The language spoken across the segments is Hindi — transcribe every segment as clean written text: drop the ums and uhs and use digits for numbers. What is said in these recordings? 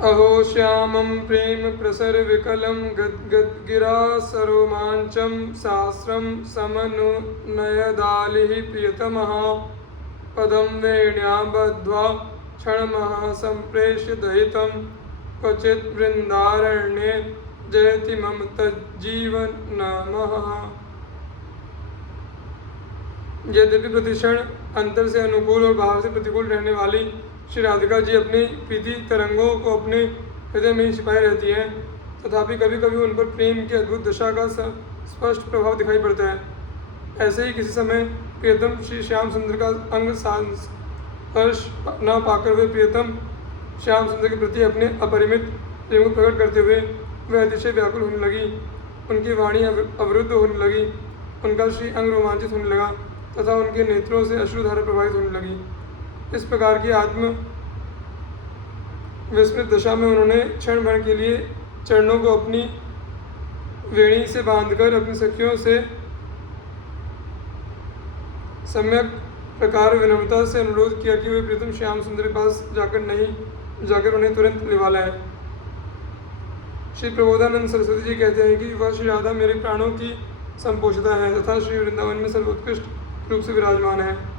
अहो श्यामं प्रेम प्रसर विकलं गद्गद्गिरा सरोमाञ्चं सहस्रं समनुनयदालिः प्रियतमः पदं वेण्या बद्ध्वा क्षणमः सम्प्रेष्य दहितं क्वचित् वृन्दारण्ये जयति मम तज्जीवनमः। यद्यपि प्रतिक्षण अंतर से अनुकूल और बाहर से प्रतिकूल रहने वाली श्री राधिका जी अपनी प्रीति तरंगों को अपने हृदय में ही छिपाई रहती हैं, तथापि कभी कभी उन पर प्रेम की अद्भुत दशा का स्पष्ट प्रभाव दिखाई पड़ता है। ऐसे ही किसी समय प्रियतम श्री श्याम सुंदर का अंग स्पर्श न पाकर वे प्रियतम श्याम सुंदर के प्रति अपने अपरिमित प्रेम को प्रकट करते हुए वह अतिशय व्याकुल होने लगी। उनकी वाणी अवरुद्ध होने लगी, उनका श्री अंग रोमांचित होने लगा तथा उनके नेत्रों से अश्रुधारा प्रवाहित होने लगी। इस प्रकार की आत्म विस्मृत दशा में उन्होंने क्षण भर के लिए चरणों को अपनी वेणी से बांधकर अपनी सखियों से सम्यक प्रकार विनम्रता से अनुरोध किया कि वे प्रीतम श्याम सुंदर के पास जाकर उन्हें तुरंत लिवा लाए। श्री प्रबोधानंद सरस्वती जी कहते हैं कि वह श्री राधा मेरे प्राणों की संपोषिता है तथा श्री वृंदावन में सर्वोत्कृष्ट रूप से विराजमान है।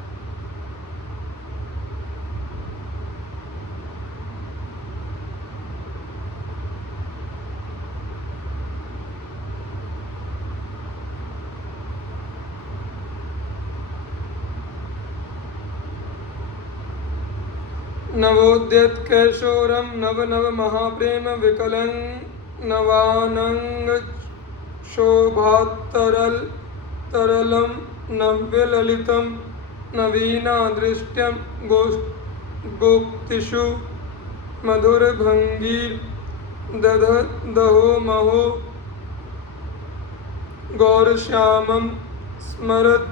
नवोद्यत कैशोरम नव नव महाप्रेम विकलं नवानंग शोभातरल तरलम नव्य ललितम नवीना दृष्ट्यम गोक्तिषु मधुर भंगी दहो महो गौरश्यामं स्मरत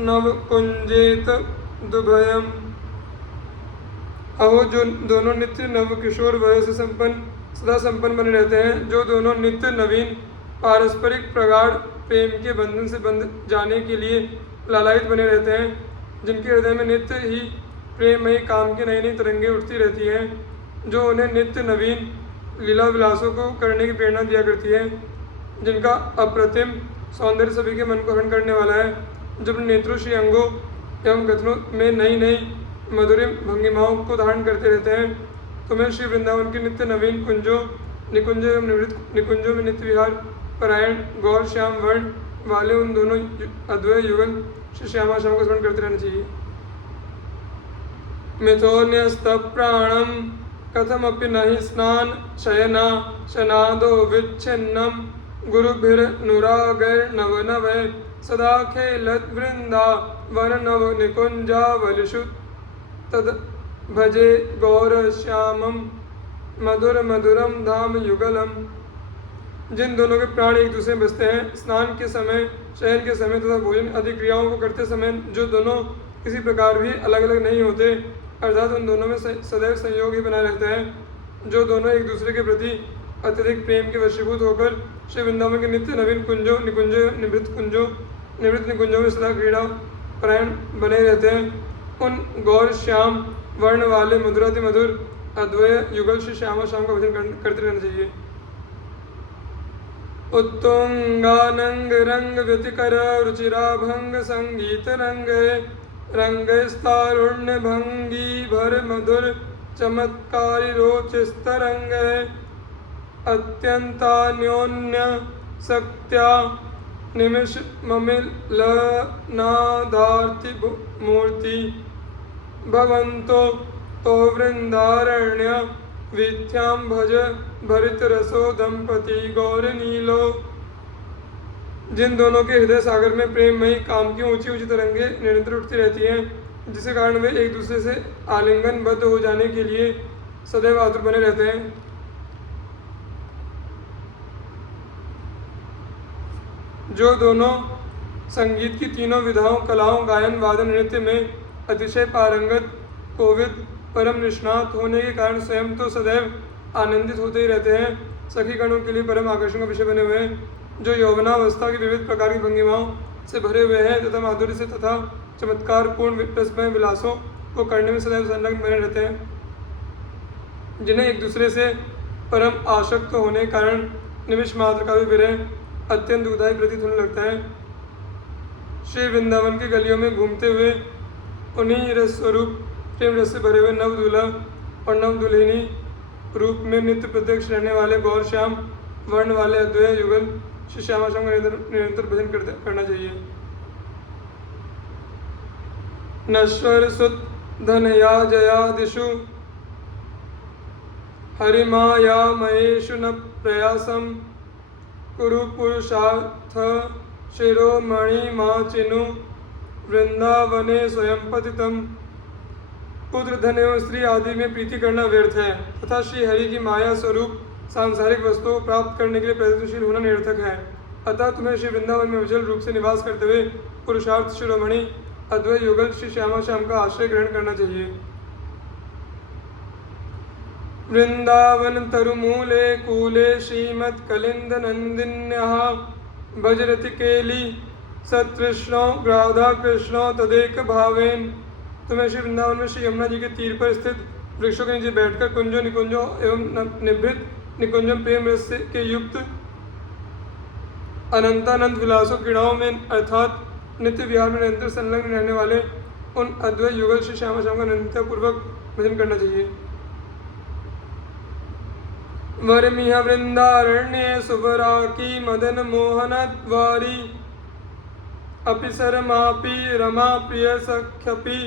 नव कुंजेत दुभयम। अहो जो दोनों नित्य नव किशोर वय से सदा संपन्न बने रहते हैं, जो दोनों नित्य नवीन पारस्परिक प्रगाढ़ प्रेम के बंधन से बंध जाने के लिए लालायित बने रहते हैं, जिनके हृदय में नित्य ही प्रेममयी काम की नई नई तरंगें उठती रहती हैं, जो उन्हें नित्य नवीन लीला विलासों को करने की प्रेरणा दिया करती है, जिनका अप्रतिम सौंदर्य सभी के मन को हरण करने वाला है, जो अपने नेत्रों श्री अंगों एवं कथनों में नई नई मधुरिम भंगिमाओं को धारण करते रहते हैं। तुम्हें श्री वृंदावन के नित्य नवीन कुंजों निकुंजों एवं निवृत्त निकुंजों में नित्य विहार परायण गौर श्याम वर्ण वाले उन दोनों अद्वैत युगल श्री श्यामा श्याम को स्मरण करते रहना चाहिए। मिथोन्यस्त प्राणम कथमपि नहि स्नान शयना शनादो विच्छिन्नम गुरुभिर्नुरागैर नव नवै सदा खेलत वृंदावन नव निकुंजावलिषु तद भजे गौर श्यामम मधुर मधुरम धाम युगलम। जिन दोनों के प्राण एक दूसरे में बसते हैं, स्नान के समय, शयन के समय तथा भोजन आदि क्रियाओं को करते समय, जो दोनों किसी प्रकार भी अलग अलग नहीं होते, अर्थात उन दोनों में सदैव संयोग ही बना रहता है, जो दोनों एक दूसरे के प्रति अत्यधिक प्रेम के वशीभूत होकर श्री वृंदावन के नित्य नवीन कुंजों निकुंजों निवृत्त निकुंजों में सदा क्रीड़ा परायण बने रहते हैं, उन गौर श्याम वर्ण वाले मधुराति मधुर अद्वय युगल श्री श्यामा श्याम का भजन करते रहना चाहिए। उत्तुंगानंग रंग व्यतिकर रुचिराभंग संगीत रंगस्तारुण्य भंगी भर मधुर चमत्कारी रोचिस्तरंग अत्यंतान्योन्य सक्त्या निमिष ममिलनादार्ति मूर्ति भवन्तो तो वृंदारण्य विद्यां भज भरित रसो दंपति गौर नीलो। जिन दोनों के हृदय सागर में प्रेममयी काम की ऊंची ऊंची तरंगे निरंतर उठती रहती हैं, जिसके कारण वे एक दूसरे से आलिंगनबद्ध हो जाने के लिए सदैव आतुर बने रहते हैं। जो दोनों संगीत की तीनों विधाओं कलाओं गायन वादन नृत्य में अतिशय पारंगत कोविद परम निष्णात होने के कारण स्वयं तो सदैव आनंदित होते ही रहते हैं, सखी गणों के लिए परम आकर्षण का विषय बने हुए हैं, जो यौवनावस्था की विविध प्रकार की भंगिमाओं से भरे हुए हैं तथा माधुर्य से तथा चमत्कार पूर्ण रसमय विलासों को करने में सदैव संलग्न बने रहते हैं। जिन्हें एक दूसरे से परम आसक्त होने के कारण निमिष मात्र का भी विरह अत्यंत दुखदायी प्रतीत होने लगता है। श्री वृंदावन की गलियों में घूमते हुए उन्हीं रस स्वरूप प्रेम रस से भरे हुए नव दूल्हा और नव दुल्हनी रूप में नित्य प्रत्यक्ष रहने वाले गौर श्याम वर्ण वाले अद्वैय युगल श्री श्यामा श्याम का निरंतर भजन करना चाहिए। नश्वर सुत धनया जयादिषु हरिमाया महेशु न प्रयासम कुरु पुरुषार्थ शिरोमणि मा चिनु वृंदावने स्वयं पतितम। पुत्र धन एवं स्त्री आदि में प्रीति करना व्यर्थ है तथा श्री हरि की माया स्वरूप सांसारिक वस्तुओं को प्राप्त करने के लिए प्रयत्नशील होना निरर्थक है। अतः तुम्हें श्री वृंदावन में विचल रूप से निवास करते हुए पुरुषार्थ शिरोमणि अद्वैत युगल श्री श्यामा श्याम का आश्रय ग्रहण करना चाहिए। वृंदावन तरुमूले कूले श्रीमत् कलिंद नंदिन्यः भजरति केली सतृष्णो राधा कृष्णो तदेक भावेन। तुम्हें श्री वृंदावन में श्री यमुना जी के तीर पर स्थित वृक्षों के नीचे बैठकर कुंजों निकुंजों एवं निभृत निकुंजम प्रेम रस के युक्त अनंतानंद विलासों क्रीड़ाओं में अर्थात नित्य विहार में निरंतर संलग्न रहने वाले उन अद्वैत युगल श्री श्यामा श्याम का निरंतरपूर्वक भजन करना चाहिए। वरमिह वृंदारण्ये सुवराकी मदन मोहन द्वारी अपि सरमापि रमा प्रिय सख्यपि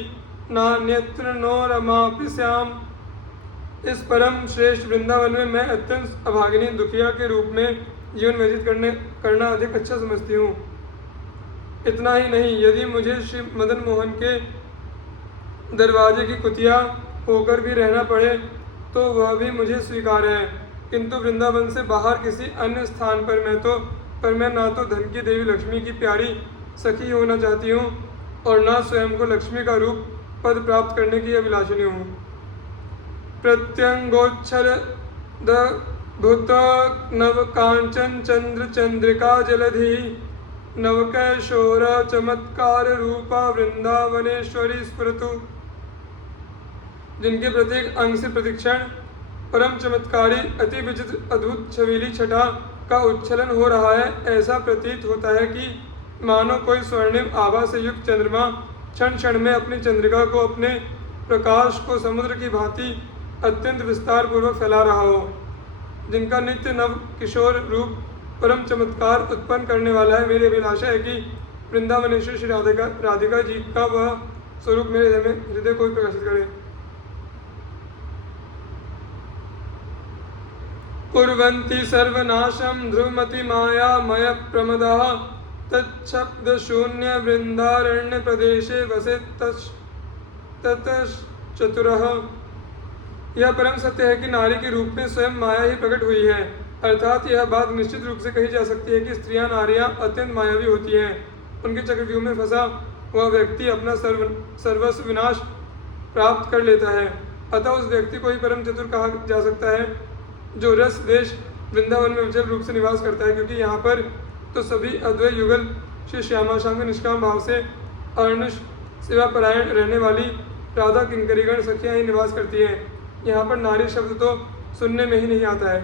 नान्यत्र नो रमापि श्याम। इस परम श्रेष्ठ वृंदावन में मैं अत्यंत अभागिनी दुखिया के रूप में जीवन व्यतीत करना अधिक अच्छा समझती हूँ। इतना ही नहीं, यदि मुझे श्री मदन मोहन के दरवाजे की कुतिया होकर भी रहना पड़े तो वह भी मुझे स्वीकार है। किंतु वृंदावन से बाहर किसी अन्य स्थान पर मैं ना तो धन की देवी लक्ष्मी की प्यारी सखी होना चाहती हूँ और ना स्वयं को लक्ष्मी का रूप पद प्राप्त करने की अभिलाषिनी हूँ। प्रत्यंगोच्छल भूत नव कांचन चंद्र चंद्रिका जलधि नवकैशोर चमत्कार रूपा वृंदावनेश्वरी स्फुरतु। जिनके प्रत्येक अंग से प्रतिक्षण परम चमत्कारी अति विचित्र अद्भुत छबीली छटा का उच्छलन हो रहा है, ऐसा प्रतीत होता है कि मानो कोई स्वर्णिम आभा से युक्त चंद्रमा क्षण क्षण में अपनी चंद्रिका को अपने प्रकाश को समुद्र की भांति अत्यंत विस्तार पूर्वक फैला रहा हो। जिनका नित्य नव किशोर रूप परम चमत्कार उत्पन्न करने वाला है। मेरी अभिलाषा है कि वृंदावनेश्वर श्री राधिका जी का वह स्वरूप मेरे हृदय को प्रकाशित करे। कुर्वन्ति सर्वनाशं ध्रुवमति माया मय प्रमदः तच्छब्द शून्य वृंदारण्य प्रदेशे वसे ततश्चतुरः। यह परम सत्य है कि नारी के रूप में स्वयं माया ही प्रकट हुई है। अर्थात यह बात निश्चित रूप से कही जा सकती है कि स्त्रियां नारियां अत्यंत मायावी होती हैं। उनके चक्रव्यूह में फंसा वह व्यक्ति अपना सर्वस्व विनाश प्राप्त कर लेता है। अतः उस व्यक्ति को ही परम चतुर कहा जा सकता है जो रस देश वृंदावन में विचल रूप से निवास करता है, क्योंकि यहाँ पर तो सभी अद्वैत युगल श्री श्यामा श्याम के निष्काम भाव से अर्निश सेवा परायण रहने वाली राधा किंकरीगण सखियाँ ही निवास करती हैं। यहाँ पर नारी शब्द तो सुनने में ही नहीं आता है।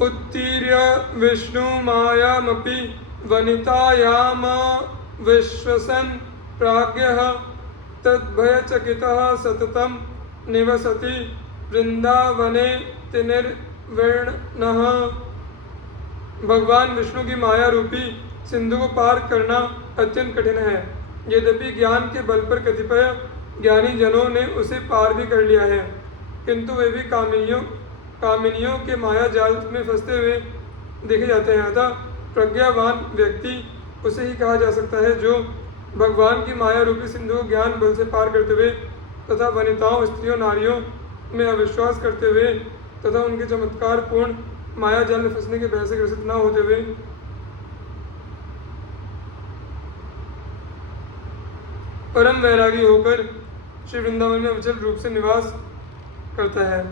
उत्तीर्य विष्णु मायामपि वनितायाम विश्वसन प्राज्ञः तद्भयचकितः सततं निवसति वृंदावने तिनिर्वर्णः। भगवान विष्णु की माया रूपी सिंधु को पार करना अत्यंत कठिन है। यद्यपि ज्ञान के बल पर कतिपय ज्ञानी जनों ने उसे पार भी कर लिया है, किंतु वे भी कामिनियों के माया जाल में फंसते हुए देखे जाते हैं। अतः प्रज्ञावान व्यक्ति उसे ही कहा जा सकता है जो भगवान की माया रूपी सिंधु को ज्ञान बल से पार करते हुए तथा वनिताओं स्त्रियों नारियों में अविश्वास करते हुए तथा उनके चमत्कार पूर्ण माया जाल में फंसने के भय से ग्रसित न होते हुए परम वैरागी होकर श्री वृंदावन में विचल रूप से निवास करता है।